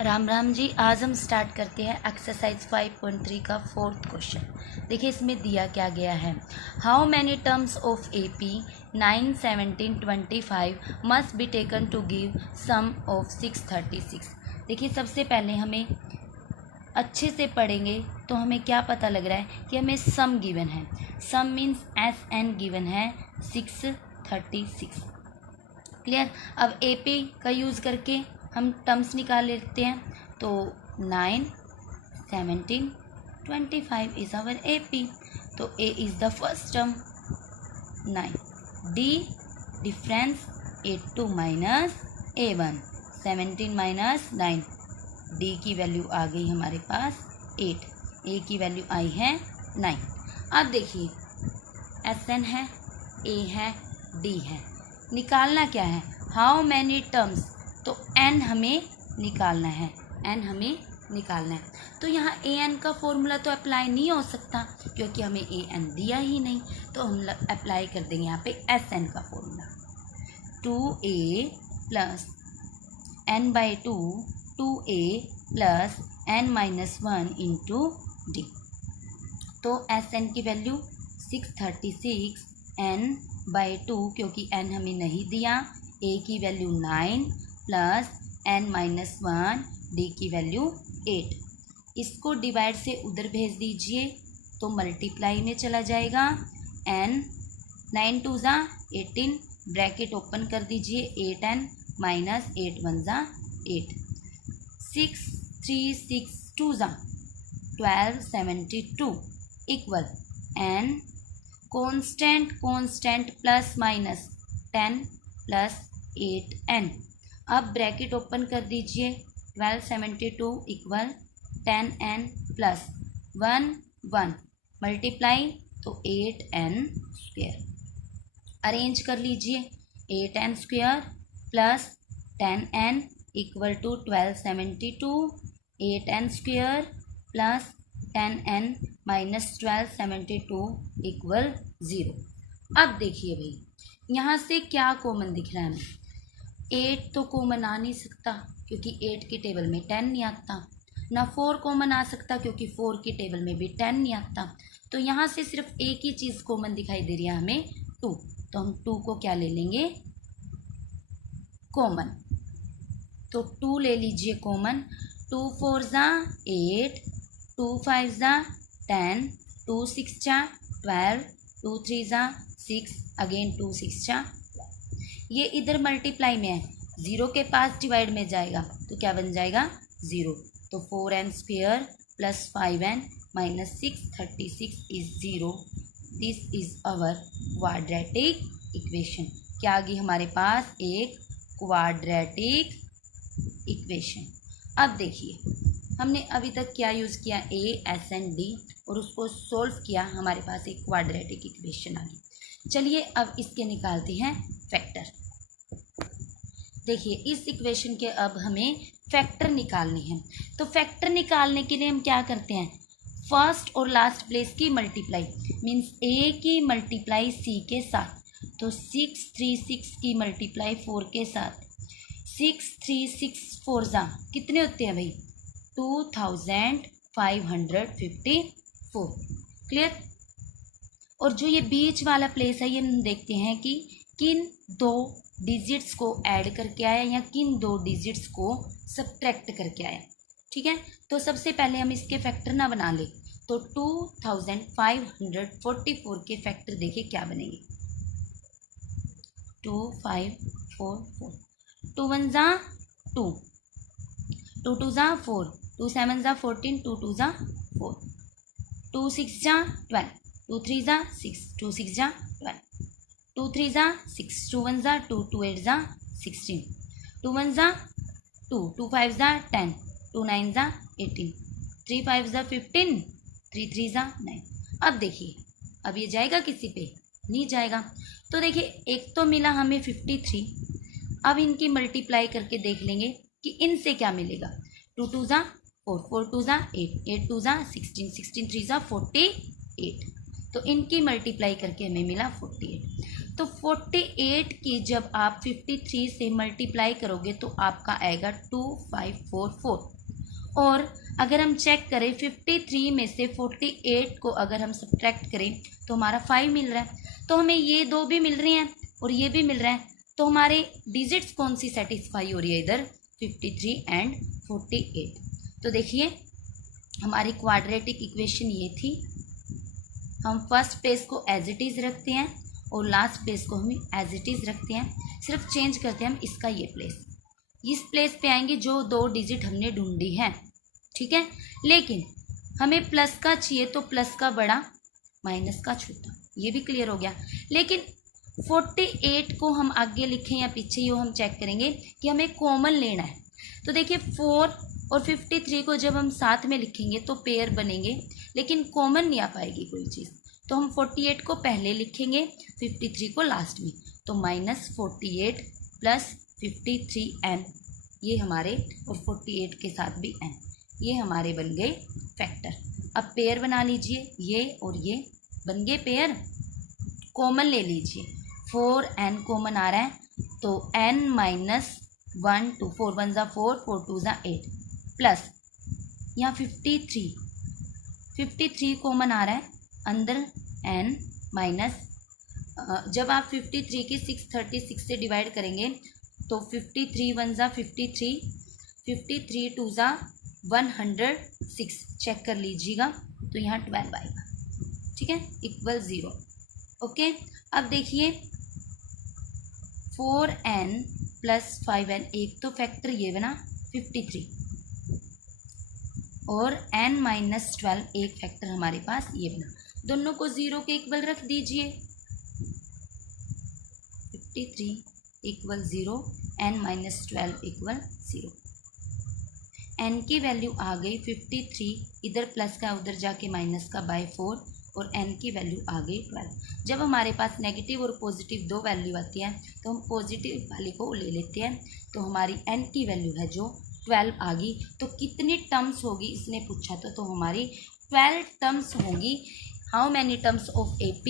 राम राम जी। आज हम स्टार्ट करते हैं एक्सरसाइज 5.3 का फोर्थ क्वेश्चन। देखिए इसमें दिया क्या गया है। How many terms of AP 9, 17, 25 must be taken to give sum of 636। देखिए सबसे पहले हमें अच्छे से पढ़ेंगे तो हमें क्या पता लग रहा है कि हमें सम गिवन है। सम मीन्स SN गिवन है 636। क्लियर। अब AP का यूज़ करके हम टर्म्स निकाल लेते हैं। तो 9, 17, 25 इज़ आवर AP। तो A is the first term 9। D difference 82 minus A1 17 minus 9। D की वैल्यू आ गई हमारे पास 8। A की वैल्यू आई है 9। अब देखिए SN है, A है, D है। निकालना क्या है, हाउ मैनी टर्म्स। तो N हमें निकालना है, N हमें निकालना है। तो यहाँ AN का फॉर्मूला तो अप्लाई नहीं हो सकता क्योंकि हमें AN दिया ही नहीं। तो हम अप्लाई कर देंगे यहाँ पे SN का formula. 2A plus N/2 2A plus N-1 into D। तो SN की वैल्यू 636 N/2 क्योंकि N हमें नहीं दिया। A की वैल्यू 9 प्लस N-1 D की वैल्यू 8। इसको डिवाइड से उधर भेज दीजिए तो मल्टीप्लाई में चला जाएगा। N 9 2 ज़ा 18 ब्रैकेट ओपन कर दीजिए 8N माइनस 8 1 ज़ा 8। 6 3 6 2 ज़ा 12 72 equal N constant plus minus 10 plus 8N। अब ब्रैकेट ओपन कर दीजिए 1272 इक्वल 10N प्लस 1 1 मल्टीप्लाई तो 8N स्क्वायर। अरेंज कर लीजिए 8N square plus 10N equal to 1272 8N square plus 10N minus 1272 equal 0। अब देखिए भाई यहाँ से क्या कॉमन दिख रहा है हमें। 8 तो कॉमन आ नहीं सकता क्योंकि 8 की टेबल में 10 नहीं आता। ना 4 कॉमन आ सकता क्योंकि 4 की टेबल में भी 10 नहीं आता। तो यहाँ से सिर्फ एक ही चीज़ कॉमन दिखाई दे रही है हमें 2। तो हम 2 को क्या ले लेंगे, कॉमन। तो 2 ले लीजिए कॉमन। 2 4 ज़ा 8 2 5 ज़ा 10 2 6 ज़ा 12 2 3 ज़ा 6 अगेन 2 6 ज़ा। ये इधर मल्टीप्लाई में है, 0 के पास डिवाइड में जाएगा तो क्या बन जाएगा 0। तो 4N square plus 5N minus 636 is 0। This is our quadratic equation. क्या आ गई हमारे पास, एक क्वाड्रेटिक इक्वेशन। अब देखिए हमने अभी तक क्या यूज़ किया, ASND, और उसको सोल्व किया, हमारे पास एक क्वाड्रेटिक इक्वेशन आ गई। चलिए अब इसके निकालते हैं फैक्टर। देखिए इस इक्वेशन के अब हमें फैक्टर निकालने हैं। तो फैक्टर निकालने के लिए हम क्या करते हैं, फर्स्ट और लास्ट प्लेस की मल्टीप्लाई मीन्स A की मल्टीप्लाई C के साथ। तो 636 की मल्टीप्लाई 4 के साथ। 6 3 6 4 ज़ा कितने होते हैं भाई, 2554। क्लियर। और जो ये बीच वाला प्लेस है ये हम देखते हैं कि किन दो डिजिट्स को ऐड करके आया या किन दो डिजिट्स को सब्ट्रैक्ट करके आया। ठीक है। तो सबसे पहले हम इसके फैक्टर ना बना ले। तो 2544 के फैक्टर देखिए क्या बनेंगे। 2544 2 1 ज़ा 2 2 2 ज़ा 4 2 7 ज़ा 14 2 2 ज़ा 4 2 6 ज़ा 12 2 3 ज़ा 6 2 6 ज़ा 12 2 3 ज़ा 6 2 1 ज़ा 2 2 8 ज़ा 16 2 1 ज़ा 2 2 5 ज़ा 10 2 9 ज़ा 18 3 5 ज़ा 15 3 3 ज़ा 9। अब देखिए अब ये जाएगा किसी पे, नहीं जाएगा। तो देखिए एक तो मिला हमें 53। अब इनकी मल्टीप्लाई करके देख लेंगे कि इनसे क्या मिलेगा। 2 2 ज़ा 4 4 2 ज़ा 8 8 2 ज़ा 16 16 3 ज़ा 48। तो इनकी मल्टीप्लाई करके हमें मिला 48। तो 48 की जब आप 53 से मल्टीप्लाई करोगे तो आपका आएगा 2544। और अगर हम चेक करें 53 में से 48 को अगर हम सब्ट्रैक्ट करें तो हमारा 5 मिल रहा है। तो हमें ये दो भी मिल रही हैं और ये भी मिल रहा है, तो हमारे डिजिट्स कौन सी सेटिस्फाई हो रही है इधर, 53 एंड 48। तो देखिए हमारी क्वाड्रेटिक इक्वेशन ये थी। हम फर्स्ट प्लेस को एज इट इज़ रखते हैं और लास्ट प्लेस को हम एज इट इज़ रखते हैं, सिर्फ चेंज करते हैं हम इसका ये प्लेस। इस प्लेस पे आएंगे जो दो डिजिट हमने ढूंढी है, ठीक है। लेकिन हमें प्लस का चाहिए तो प्लस का बड़ा, माइनस का छोटा, ये भी क्लियर हो गया। लेकिन 48 को हम आगे लिखें या पीछे, ये हम चेक करेंगे कि हमें कॉमन लेना है। तो देखिए 4 और 53 को जब हम साथ में लिखेंगे तो पेयर बनेंगे, लेकिन कॉमन नहीं आ पाएगी कोई चीज़। तो हम 48 को पहले लिखेंगे, 53 को लास्ट में। तो -48 प्लस 53n, ये हमारे, और 48 के साथ भी n, ये हमारे बन गए फैक्टर। अब पेयर बना लीजिए, ये और ये बन गए पेयर। कॉमन ले लीजिए, 4n कॉमन आ रहा है तो n -1 2, 4 1 ज़ा 4, 4 2 ज़ा 8, प्लस यहाँ 53 कॉमन आ रहा है, अंदर n माइनस, जब आप 53 की 636 से डिवाइड करेंगे तो 53 1 ज़ा 53, 53 2 ज़ा 106, चेक कर लीजिएगा तो यहाँ 12 आएगा, ठीक है, इक्वल 0। ओके, अब देखिए 4n प्लस 5n, एक तो फैक्टर ये बना 53 और n -12 एक फैक्टर हमारे पास ये बना। दोनों को 0 के इक्वल रख दीजिए, 53 इक्वल 0, n -12 इक्वल 0। n की वैल्यू आ गई 53, इधर प्लस का उधर जाके माइनस का बाय 4, और n की वैल्यू आ गई 12। जब हमारे पास नेगेटिव और पॉजिटिव दो वैल्यू आती है तो हम पॉजिटिव वाली को ले लेते हैं। तो हमारी n की वैल्यू है जो 12 आ गई। तो कितनी टर्म्स होगी इसने पूछा था, तो हमारी 12 टर्म्स होंगी। How many terms of AP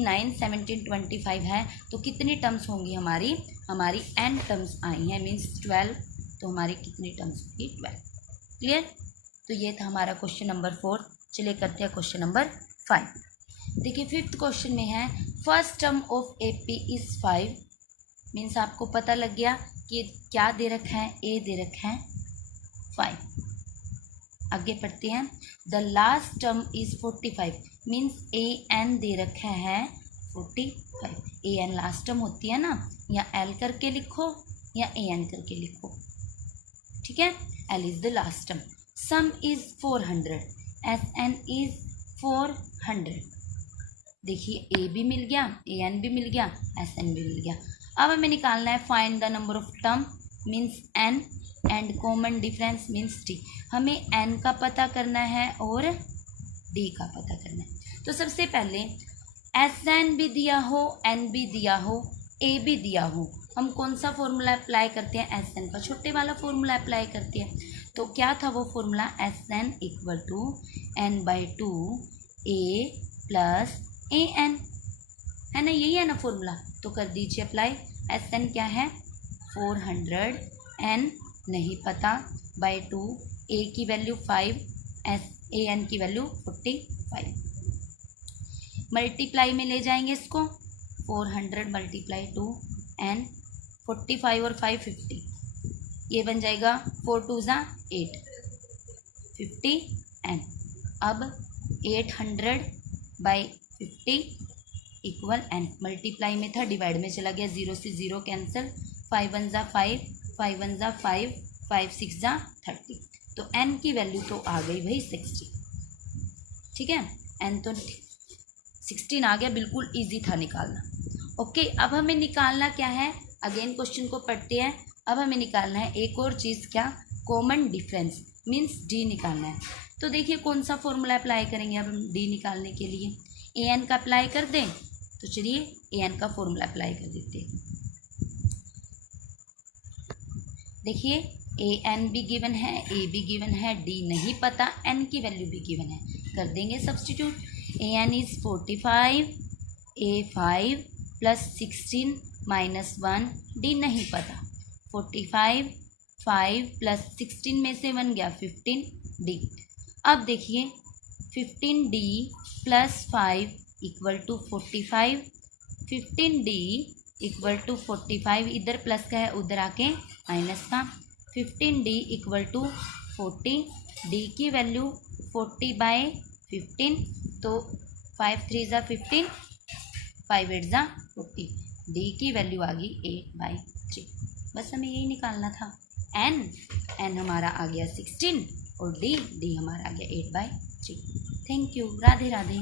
9 17 25 है, तो कितनी टर्म्स होंगी हमारी n टर्म्स आई हैं, मीन्स 12। तो हमारी कितनी टर्म्स होगी, 12। क्लियर। तो ये था हमारा क्वेश्चन नंबर 4। चलिए करते हैं क्वेश्चन नंबर 5। देखिए 5th क्वेश्चन में है first term of AP is 5, means आपको पता लग गया कि क्या दे रखा है, A दे रखा है 5। आगे पढ़ते हैं, the last term is 45, means AN दे रखा है 45। AN लास्ट टर्म होती है ना, या L करके लिखो या AN करके लिखो, ठीक है। L is the last term. Some is 400, SN is 400। देखिए A भी मिल गया, AN भी मिल गया, SN भी मिल गया। अब हमें निकालना है find the number of term, means n, and common difference means d। हमें n का पता करना है और d का पता करना है। तो सबसे पहले SN भी दिया हो, n भी दिया हो, A भी दिया हो, हम कौन सा फॉर्मूला अप्लाई करते हैं, SN का छोटे वाला फॉर्मूला अप्लाई करते हैं। तो क्या था वो formula, SN equal to n/2 A plus AN, है ना, यही है ना फॉर्मूला। तो कर दीजिए अप्लाई। SN क्या है 400, N नहीं पता, बाय 2, A की वैल्यू 5, AN की वैल्यू 45। मल्टीप्लाई में ले जाएंगे इसको, 400 × 2 N, 45 और 5 50, ये बन जाएगा 4 2 ज़ा 8, 50 N। अब 800/50 इक्वल n, मल्टीप्लाई में था डिवाइड में चला गया, 0 से 0 कैंसिल, 5 1 ज़ा 5, 5 1 ज़ा 5, 5 6 ज़ा 30। तो n की वैल्यू तो आ गई भाई 60, ठीक है। n तो 16 आ गया, बिल्कुल इजी था निकालना। ओके, अब हमें निकालना क्या है, अगेन क्वेश्चन को पढ़ते हैं। अब हमें निकालना है एक और चीज़, क्या, कॉमन डिफरेंस मीन्स d निकालना है। तो देखिए कौन सा फॉर्मूला अप्लाई करेंगे अब हम d निकालने के लिए, AN का अप्लाई कर दें। तो चलिए AN का फॉर्मूला अप्लाई कर देते हैं। देखिए AN भी गिवन है, A भी गिवन है, D नहीं पता, N की वैल्यू भी गिवन है, कर देंगे substitute. AN is 45, A 5, plus 16 minus 1 D नहीं पता। 45 5 प्लस 16 में से 1 गया 15 डी। अब देखिए 15 D plus 5 equal to 45। 15 D equal to 45, इधर प्लस का है उधर आके माइनस का। 15 डी इक्वल टू 40, डी की वैल्यू 40/15, तो 5 3 ज़ा 15, 5 8 ज़ा 40, डी की वैल्यू आ गई 8/3। बस हमें यही निकालना था। एन हमारा आ गया 16 और डी हमारा आ गया 8/3। Thank you. राधे राधे।